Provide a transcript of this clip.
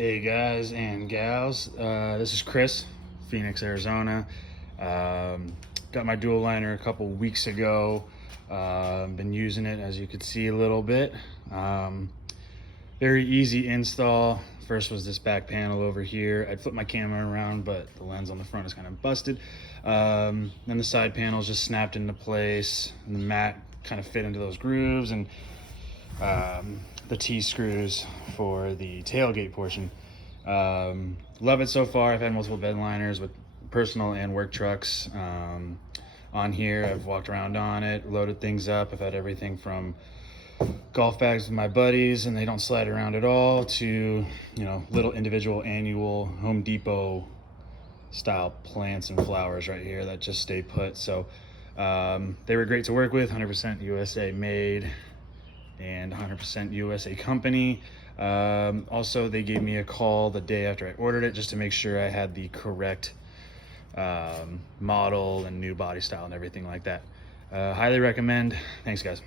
Hey guys and gals, this is Chris, Phoenix, Arizona. Got my DualLiner a couple weeks ago. Been using it, as you could see, a little bit. Very easy install. First was this back panel over here. I'd flip my camera around, but the lens on the front is kind of busted. Then the side panels just snapped into place, and the mat kind of fit into those grooves, and the T-screws for the tailgate portion. Love it so far. I've had multiple bed liners with personal and work trucks on here. I've walked around on it, loaded things up. I've had everything from golf bags with my buddies and they don't slide around at all to, little individual annual Home Depot style plants and flowers right here that just stay put. So they were great to work with, 100% USA made and 100% USA company. Also, they gave me a call the day after I ordered it just to make sure I had the correct model and new body style and everything like that. Highly recommend. Thanks, guys.